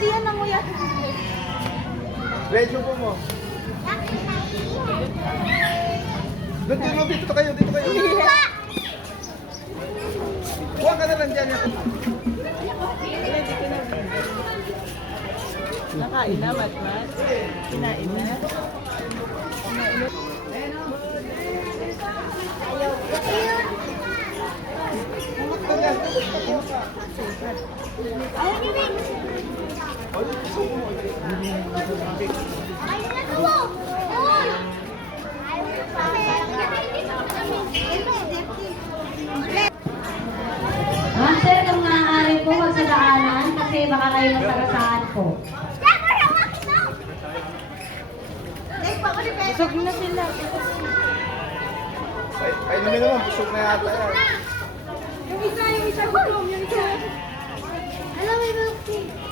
Pwede yan ng nguya. Medyo po mo. Doon, dito kayo, dito kayo. Huwag ka na lang dyan. Nakain na, Matmat. Kinain na. Kinain na. Ma'am sir, kung maaari po wag sa daanan kasi baka kayo masagasaan po. Busog na sila. Ay, namin naman, busog na yata yan. Yung isa gutom. Yung isa. Alam mo,